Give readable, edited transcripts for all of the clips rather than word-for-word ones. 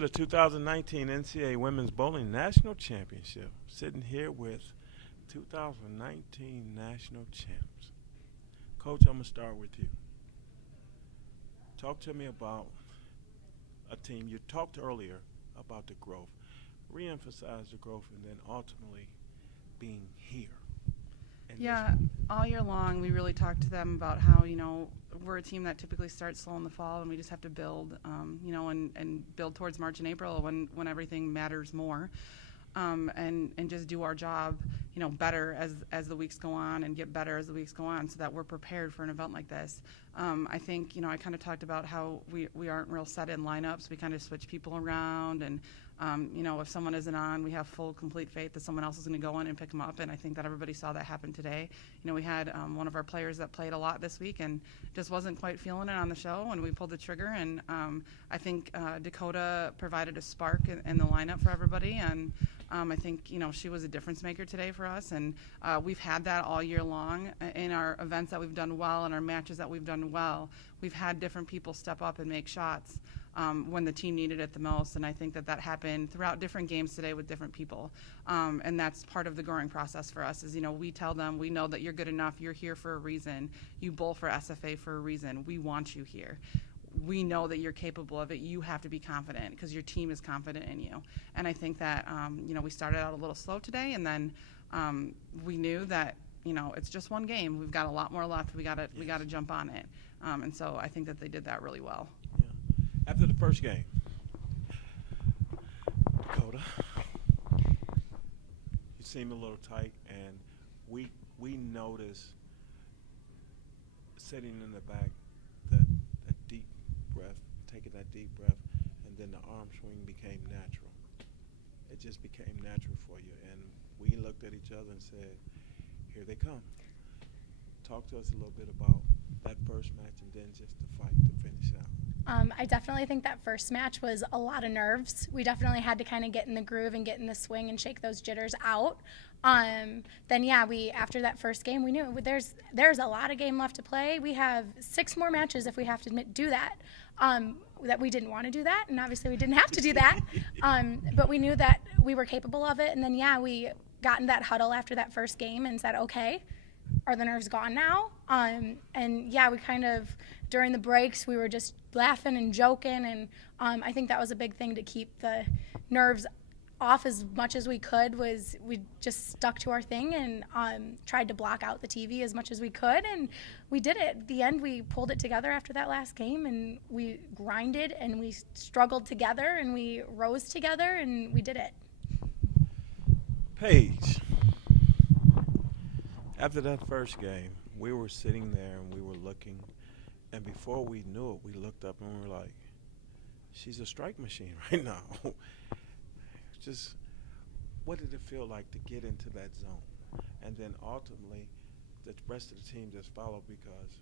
The 2019 NCAA Women's Bowling National Championship. Sitting here with 2019 national champs. Coach, I'm going to start with you. Talk to me about a team. You talked earlier about the growth. Re-emphasize the growth and then ultimately being here. Yeah, all year long we really talked to them about how, we're a team that typically starts slow in the fall and we just have to build, and build towards March and April when everything matters more, and just do our job, better as the weeks go on and get better as the weeks go on so that we're prepared for an event like this. I think, I kind of talked about how we aren't real set in lineups. We kind of switch people around and, if someone isn't on, we have full, complete faith that someone else is going to go in and pick them up, and I think that everybody saw that happen today. We had one of our players that played a lot this week and just wasn't quite feeling it on the show, and we pulled the trigger, and I think Dakota provided a spark in the lineup for everybody, and I think, she was a difference maker today for us, and we've had that all year long in our events that we've done well and our matches that we've done well. We've had different people step up and make shots when the team needed it the most, and I think that happened throughout different games today with different people, and that's part of the growing process for us is, we tell them, we know that you're good enough, you're here for a reason, you bowl for SFA for a reason, we want you here. We know that you're capable of it. You have to be confident because your team is confident in you. And I think that, we started out a little slow today, and then we knew that, it's just one game. We've got a lot more left. We got to jump on it. And so I think that they did that really well. Yeah. After the first game, Dakota, you seem a little tight, and we noticed sitting in the back that deep breath, taking that deep breath, and then the arm swing became natural. It just became natural for you, and we looked at each other and said, here they come. Talk to us a little bit about that first match and then just the fight to finish out. I definitely think that first match was a lot of nerves. We definitely had to kind of get in the groove and get in the swing and shake those jitters out. Then yeah, after that first game, we knew there's a lot of game left to play. We have 6 more matches if we have to do that. That we didn't want to do that, and obviously we didn't have to do that. But we knew that we were capable of it, and then yeah, we got in that huddle after that first game and said, okay, are the nerves gone now? And yeah, we kind of, during the breaks, we were just laughing and joking, and I think that was a big thing to keep the nerves off as much as we could. Was we just stuck to our thing and tried to block out the TV as much as we could, and we did it. At the end, we pulled it together after that last game, and we grinded and we struggled together and we rose together and we did it. Paige, after that first game, we were sitting there and we were looking, and before we knew it, we looked up and we were like, she's a strike machine right now. Just, what did it feel like to get into that zone? And then ultimately, the rest of the team just followed because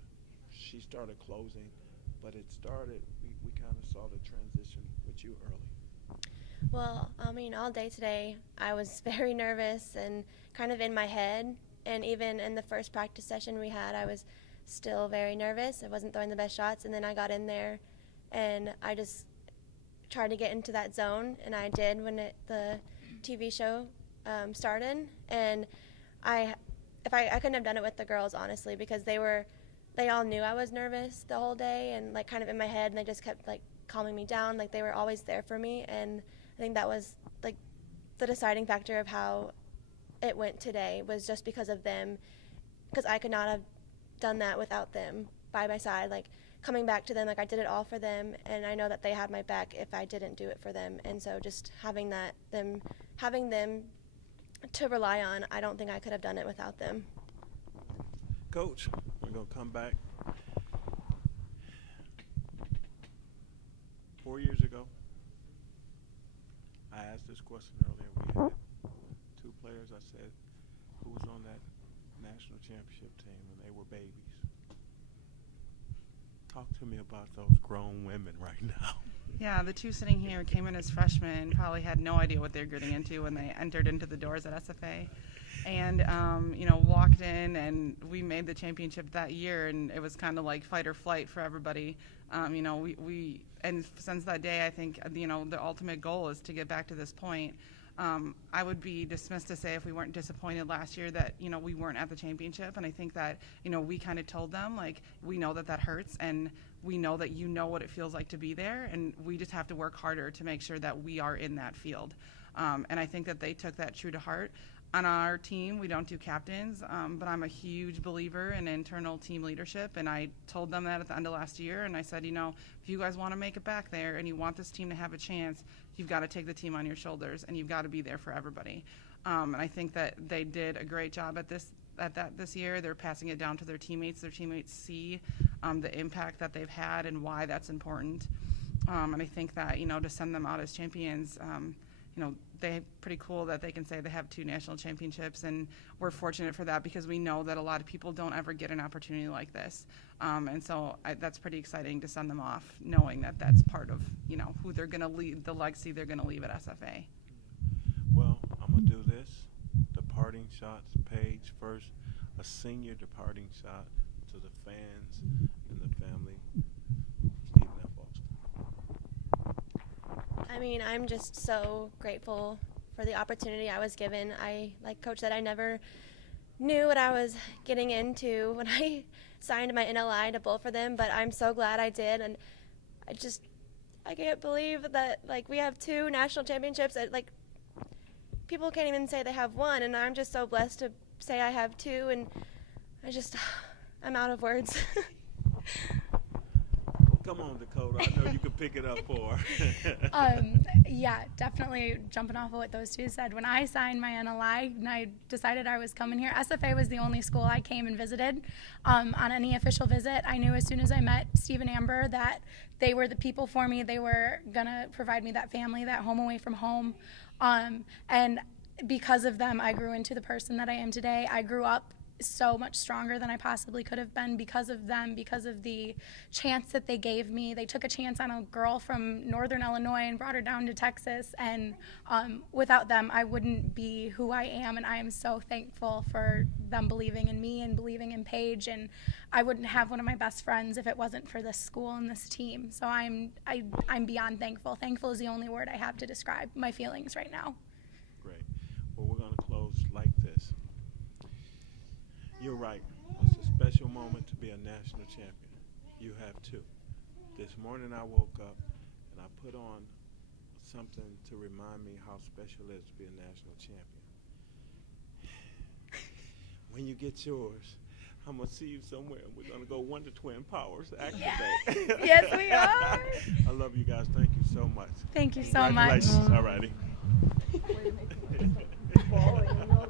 she started closing, but it started, we kind of saw the transition with you early. Well, all day today, I was very nervous and kind of in my head. And even in the first practice session we had, I was still very nervous. I wasn't throwing the best shots. And then I got in there, and I just tried to get into that zone. And I did when the TV show started. And I couldn't have done it with the girls, honestly, because they all knew I was nervous the whole day and like kind of in my head. And they just kept like calming me down. Like they were always there for me. And I think that was like the deciding factor of how it went today, was just because of them, because I could not have done that without them by my side, like coming back to them, like I did it all for them, and I know that they had my back if I didn't do it for them. And so just having them to rely on, I don't think I could have done it without them. Coach, we're going to come back. 4 years ago, I asked this question earlier. We had 2 players, I said, who was on that national championship team when they were babies. Talk to me about those grown women right now. Yeah, the 2 sitting here came in as freshmen, probably had no idea what they were getting into when they entered into the doors at SFA. And, walked in, and we made the championship that year, and it was kind of like fight or flight for everybody. And since that day, I think, the ultimate goal is to get back to this point. I would be dismissed to say if we weren't disappointed last year that, we weren't at the championship. And I think that, we kind of told them, like, we know that hurts, and we know that what it feels like to be there, and we just have to work harder to make sure that we are in that field. And I think that they took that true to heart. On our team, we don't do captains, but I'm a huge believer in internal team leadership, and I told them that at the end of last year, and I said, if you guys want to make it back there and you want this team to have a chance, you've got to take the team on your shoulders, and you've got to be there for everybody. And I think that they did a great job at that this year. They're passing it down to their teammates. Their teammates see the impact that they've had and why that's important. And I think that, to send them out as champions, they're pretty cool that they can say they have 2 national championships, and we're fortunate for that because we know that a lot of people don't ever get an opportunity like this. And so that's pretty exciting to send them off knowing that that's part of, who they're going to leave, the legacy they're going to leave at SFA. Well, I'm going to do this. Departing shots, Paige first. A senior departing shot to the fans and the family. Stephen F. Austin. I'm just so grateful for the opportunity I was given. Like Coach said, I never knew what I was getting into when I signed my NLI to bowl for them, but I'm so glad I did. And I can't believe that, we have 2 national championships. People can't even say they have 1, and I'm just so blessed to say I have 2, and I'm out of words. Come on, Dakota. I know you can pick it up for her. Yeah, definitely jumping off of what those 2 said. When I signed my NLI and I decided I was coming here, SFA was the only school I came and visited on any official visit. I knew as soon as I met Steve and Amber that they were the people for me. They were going to provide me that family, that home away from home. And because of them, I grew into the person that I am today. I grew up so much stronger than I possibly could have been because of them, because of the chance that they gave me. They took a chance on a girl from Northern Illinois and brought her down to Texas, and without them, I wouldn't be who I am, and I am so thankful for them believing in me and believing in Paige, and I wouldn't have one of my best friends if it wasn't for this school and this team. So I'm beyond thankful. Thankful is the only word I have to describe my feelings right now. Great. Well, we're going to close like this. You're right. It's a special moment to be a national champion. You have 2. This morning I woke up and I put on something to remind me how special it is to be a national champion. When you get yours, I'm going to see you somewhere. We're going to go Wonder Twin Powers activate. Yes, we are. I love you guys. Thank you so much. Thank you so much. Congratulations. All righty.